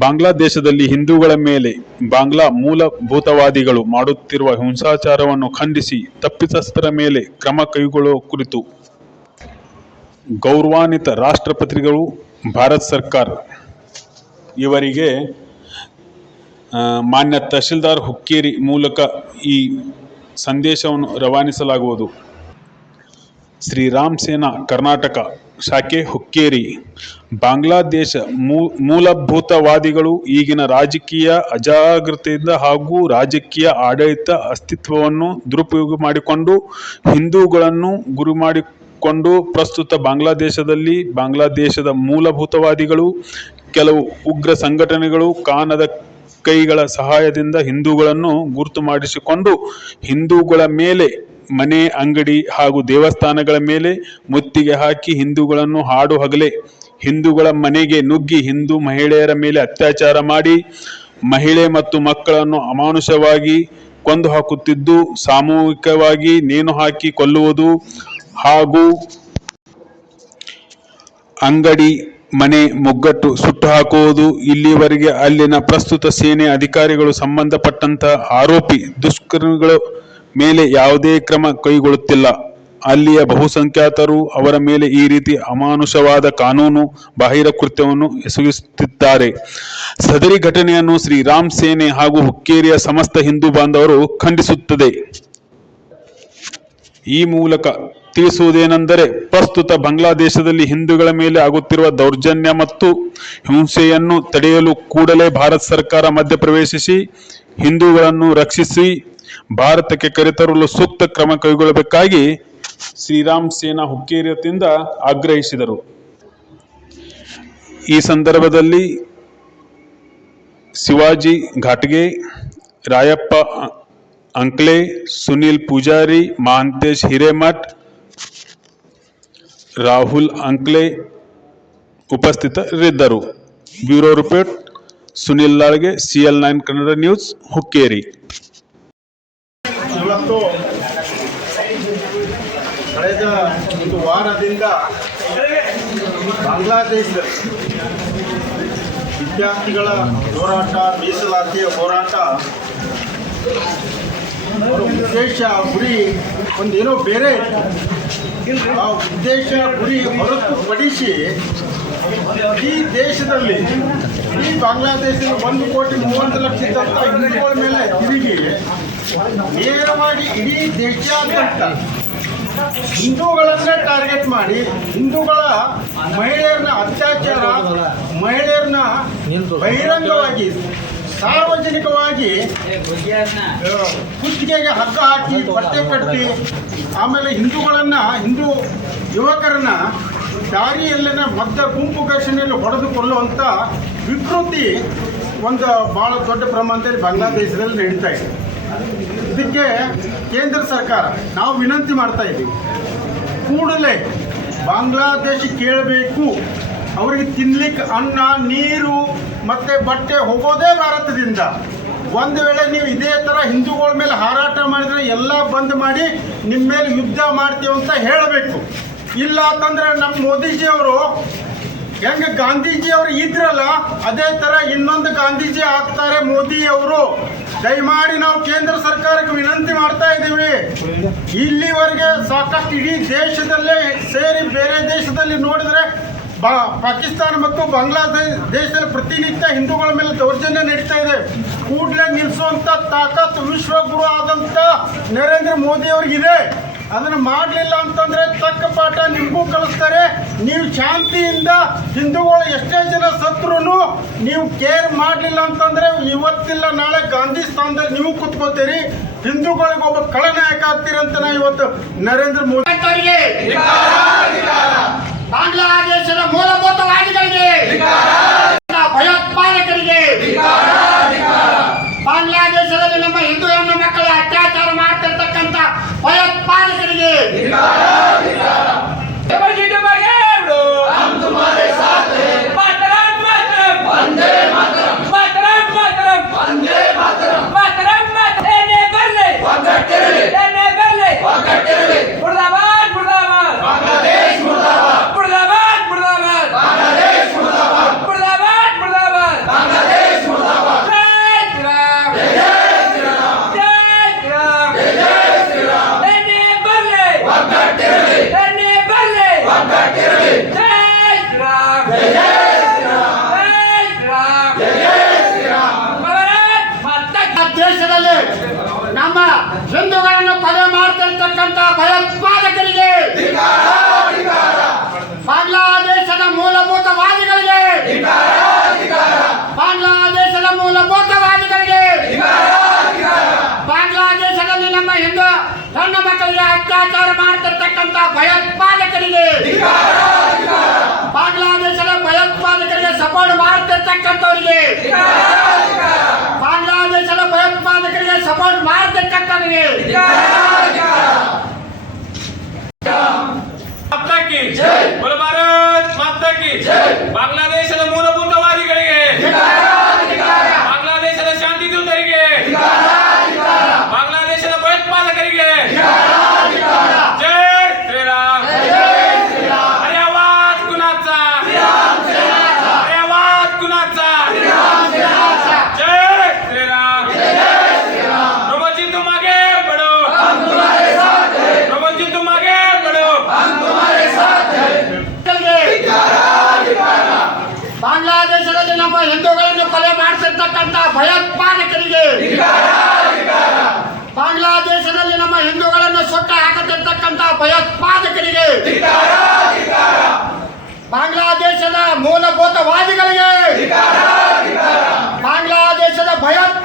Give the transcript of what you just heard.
ಬಾಂಗ್ಲಾದೇಶದಲ್ಲಿ ಹಿಂದೂಗಳ ಮೇಲೆ ಬಾಂಗ್ಲಾ ಮೂಲಭೂತವಾದಿಗಳು ಮಾಡುತ್ತಿರುವ ಹಿಂಸಾಚಾರವನ್ನು ಖಂಡಿಸಿ ತಪ್ಪಿತಸ್ಥರ ಮೇಲೆ ಕ್ರಮ ಕೈಗೊಳ್ಳುವ ಕುರಿತು ಗೌರವಾನ್ವಿತ ರಾಷ್ಟ್ರಪತಿಗಳು, ಭಾರತ ಸರ್ಕಾರ. ಇವರಿಗೆ ಮಾನ್ಯ ತಹಶೀಲ್ದಾರ್ ಹುಕ್ಕೇರಿ ಮೂಲಕ ಈ ಸಂದೇಶವನ್ನು ರವಾನಿಸಲಾಗುವುದು. ಶ್ರೀರಾಮ್ ಸೇನಾ ಕರ್ನಾಟಕ ಶಾಖೆ ಹುಕ್ಕೇರಿ. ಬಾಂಗ್ಲಾದೇಶ ಮೂಲಭೂತವಾದಿಗಳು ಈಗಿನ ರಾಜಕೀಯ ಅಜಾಗೃತೆಯಿಂದ ಹಾಗೂ ರಾಜಕೀಯ ಆಡಳಿತ ಅಸ್ತಿತ್ವವನ್ನು ದುರುಪಯೋಗ ಮಾಡಿಕೊಂಡು, ಹಿಂದೂಗಳನ್ನು ಗುರಿ ಮಾಡಿಕೊಂಡು ಪ್ರಸ್ತುತ ಬಾಂಗ್ಲಾದೇಶದಲ್ಲಿ ಬಾಂಗ್ಲಾದೇಶದ ಮೂಲಭೂತವಾದಿಗಳು, ಕೆಲವು ಉಗ್ರ ಸಂಘಟನೆಗಳು ಕಾಣದ ಕೈಗಳ ಸಹಾಯದಿಂದ ಹಿಂದೂಗಳನ್ನು ಗುರುತು ಮಾಡಿಸಿಕೊಂಡು ಹಿಂದೂಗಳ ಮೇಲೆ ಮನೆ, ಅಂಗಡಿ ಹಾಗೂ ದೇವಸ್ಥಾನಗಳ ಮೇಲೆ ಮುತ್ತಿಗೆ ಹಾಕಿ ಹಿಂದೂಗಳನ್ನು ಹಾಡು ಹಗಲೇ, ಹಿಂದೂಗಳ ಮನೆಗೆ ನುಗ್ಗಿ ಹಿಂದೂ ಮಹಿಳೆಯರ ಮೇಲೆ ಅತ್ಯಾಚಾರ ಮಾಡಿ ಮಹಿಳೆ ಮತ್ತು ಮಕ್ಕಳನ್ನು ಅಮಾನುಷವಾಗಿ ಕೊಂದು ಹಾಕುತ್ತಿದ್ದು, ಸಾಮೂಹಿಕವಾಗಿ ನೇಣು ಹಾಕಿ ಕೊಲ್ಲುವುದು ಹಾಗೂ ಅಂಗಡಿ ಮನೆ ಮುಗ್ಗಟ್ಟು ಸುಟ್ಟು ಹಾಕುವುದು ಇಲ್ಲಿವರೆಗೆ ಅಲ್ಲಿನ ಪ್ರಸ್ತುತ ಸೇನೆ ಅಧಿಕಾರಿಗಳು ಸಂಬಂಧಪಟ್ಟಂತಹ ಆರೋಪಿ ದುಷ್ಕರ್ಮಿಗಳ ಮೇಲೆ ಯಾವುದೇ ಕ್ರಮ ಕೈಗೊಳ್ಳುತ್ತಿಲ್ಲ. ಅಲ್ಲಿಯ ಬಹುಸಂಖ್ಯಾತರು ಅವರ ಮೇಲೆ ಈ ರೀತಿ ಅಮಾನುಷವಾದ ಕಾನೂನು, ಬಾಹಿರ ಕೃತ್ಯವನ್ನು ಎಸಗಿಸುತ್ತಿದ್ದಾರೆ. ಸದರಿ ಘಟನೆಯನ್ನು ಶ್ರೀರಾಮ್ ಸೇನೆ ಹಾಗೂ ಹುಕ್ಕೇರಿಯ ಸಮಸ್ತ ಹಿಂದೂ ಬಾಂಧವರು ಖಂಡಿಸುತ್ತದೆ. ಈ ಮೂಲಕ ತಿಳಿಸುವುದೇನೆಂದರೆ, ಪ್ರಸ್ತುತ ಬಾಂಗ್ಲಾದೇಶದಲ್ಲಿ ಹಿಂದೂಗಳ ಮೇಲೆ ಆಗುತ್ತಿರುವ ದೌರ್ಜನ್ಯ ಮತ್ತು ಹಿಂಸೆಯನ್ನು ತಡೆಯಲು ಕೂಡಲೇ ಭಾರತ ಸರ್ಕಾರ ಮಧ್ಯಪ್ರವೇಶಿಸಿ, ಹಿಂದೂಗಳನ್ನು ರಕ್ಷಿಸಿ, ಭಾರತಕ್ಕೆ ಕರೆತರಲು ಸೂಕ್ತ ಕ್ರಮ ಕೈಗೊಳ್ಳಬೇಕಾಗಿ ಶ್ರೀರಾಮ್ ಸೇನಾ ಹುಕ್ಕೇರಿಯದಿಂದ ಆಗ್ರಹಿಸಿದರು. ಈ ಸಂದರ್ಭದಲ್ಲಿ ಶಿವಾಜಿ ಘಾಟ್ಗೆ, ರಾಯಪ್ಪ ಅಂಕ್ಲೆ, ಸುನಿಲ್ ಪೂಜಾರಿ, ಮಹಾಂತೇಶ್ ಹಿರೇಮಠ್ ರಾಹುಲ್ ಅಂಕ್ಲೆ ಉಪಸ್ಥಿತರಿದ್ದರು. Bureau report, Sunil Lalge C L nine Kannada news, Hukkeri. ಕಳೆದ ಒಂದು ವಾರದಿಂದ ಬಾಂಗ್ಲಾದೇಶದ ವಿದ್ಯಾರ್ಥಿಗಳ ಹೋರಾಟ, ಮೀಸಲಾತಿಯ ಹೋರಾಟ ಅವರ ಉದ್ದೇಶ ಗುರಿ ಒಂದೇನೋ ಬೇರೆ. ಆ ಉದ್ದೇಶ ಗುರಿ ಹೊರತುಪಡಿಸಿ ಈ ದೇಶದಲ್ಲಿ, ಈ ಬಾಂಗ್ಲಾದೇಶದ ಒಂದು ಕೋಟಿ ಮೂವತ್ತು ಲಕ್ಷ ಹಿಂದೂಗಳ ಮೇಲೆ ತಿರುಗಿ ನೇರವಾಗಿ ಇಡೀ ದೇಶಾದ್ಯಂತ ಹಿಂದೂಗಳನ್ನೇ ಟಾರ್ಗೆಟ್ ಮಾಡಿ ಹಿಂದೂಗಳ ಮಹಿಳೆಯರನ್ನ ಅತ್ಯಾಚಾರ, ಮಹಿಳೆಯರನ್ನ ಬಹಿರಂಗವಾಗಿ ಸಾರ್ವಜನಿಕವಾಗಿ ಕುತ್ತಿಗೆಗೆ ಹಗ್ಗ ಹಾಕಿ ಬಟ್ಟೆ ಕಟ್ಟಿ, ಆಮೇಲೆ ಹಿಂದೂಗಳನ್ನ, ಹಿಂದೂ ಯುವಕರನ್ನ ದಾರಿಯಲ್ಲಿನ ಮದ್ದ ಗುಂಪು ಘರ್ಷಣೆಯಲ್ಲಿ ಹೊಡೆದು ಕೊಲ್ಲುವಂಥ ವಿಕೃತಿ ಒಂದು ಭಾಳ ದೊಡ್ಡ ಪ್ರಮಾಣದಲ್ಲಿ ಬಾಂಗ್ಲಾದೇಶದಲ್ಲಿ ನಡೀತಾ ಇದೆ. ಇದಕ್ಕೆ ಕೇಂದ್ರ ಸರ್ಕಾರ, ನಾವು ವಿನಂತಿ ಮಾಡ್ತಾ ಇದ್ದೀವಿ. ಕೂಡಲೇ ಬಾಂಗ್ಲಾದೇಶ ಕೇಳಬೇಕು. ಅವರಿಗೆ ತಿನ್ಲಿಕ್ಕೆ ಅನ್ನ, ನೀರು, ಮತ್ತೆ ಬಟ್ಟೆ ಹೋಗೋದೇ ಭಾರತದಿಂದ. ಒಂದು ವೇಳೆ ನೀವು ಇದೇ ಥರ ಹಿಂದೂಗಳ ಮೇಲೆ ಹಾರಾಟ ಮಾಡಿದರೆ ಎಲ್ಲ ಬಂದ್ ಮಾಡಿ ನಿಮ್ಮ ಮೇಲೆ ಯುದ್ಧ ಮಾಡ್ತೀವಿ ಅಂತ ಹೇಳಬೇಕು. ಇಲ್ಲ ಅಂತಂದ್ರೆ ನಮ್ಮ ಮೋದಿಜಿಯವರು, ಹೆಂಗೆ ಗಾಂಧೀಜಿ ಅವರು ಇದ್ರಲ್ಲ, ಅದೇ ತರ ಇನ್ನೊಂದು ಗಾಂಧೀಜಿ ಆಗ್ತಾರೆ ಮೋದಿ ಅವರು ದಯಮಾಡಿ ನಾವು ಕೇಂದ್ರ ಸರ್ಕಾರಕ್ಕೆ ವಿನಂತಿ ಮಾಡ್ತಾ ಇದ್ದೀವಿ. ಇಲ್ಲಿವರೆಗೆ ಸಾಕಷ್ಟು ಇಡೀ ದೇಶದಲ್ಲೇ ಸೇರಿ ಬೇರೆ ದೇಶದಲ್ಲಿ ನೋಡಿದ್ರೆ ಬಾ, ಪಾಕಿಸ್ತಾನ ಮತ್ತು ಬಾಂಗ್ಲಾದೇಶ ದೇಶದಲ್ಲಿ ಪ್ರತಿನಿತ್ಯ ಹಿಂದೂಗಳ ಮೇಲೆ ದೌರ್ಜನ್ಯ ನಡೀತಾ ಇದೆ. ಕೂಡಲೇ ನಿಲ್ಲಿಸುವಂತ ತಾಕತ್ ವಿಶ್ವಗುರು ಆದಂತ ನರೇಂದ್ರ ಮೋದಿ ಅವ್ರಿಗಿದೆ. ಅದನ್ನ ಮಾಡಲಿಲ್ಲ ಅಂತಂದ್ರೆ ತಕ್ಕ ಪಾಠ ನಿಮಗೂ ಕಲಿಸ್ತಾರೆ. ನೀವು ಶಾಂತಿಯಿಂದ ಹಿಂದೂಗಳು ಎಷ್ಟೇ ಜನ ಸತ್ರು ನೀವು ಕೇರ್ ಮಾಡಲಿಲ್ಲ ಅಂತಂದ್ರೆ ಇವತ್ತಿಲ್ಲ, ನಾಳೆ ಗಾಂಧಿ ಸ್ಥಾನದಲ್ಲಿ ನೀವು ಕುತ್ಕೋತೀರಿ ಹಿಂದೂಗಳಿಗೆ ಒಬ್ಬ ಕಳನಾಯಕ ಆಗ್ತೀರಿ ಅಂತ ನಾ ಇವತ್ತು ನರೇಂದ್ರ ಮೋದಿ ಅವರಿಗೆ ಬಾಂಗ್ಲಾದೇಶದ ಮೂಲಭೂತವಾದಿಗಳಿಗೆ ಬಾಂಗ್ಲಾದೇಶದ ಮೂಲಭೂತವಾದಿಗಳಿಗೆ ಬಾಂಗ್ಲಾದೇಶದ ಭಯೋತ್ಪಾದಕರಿಗೆ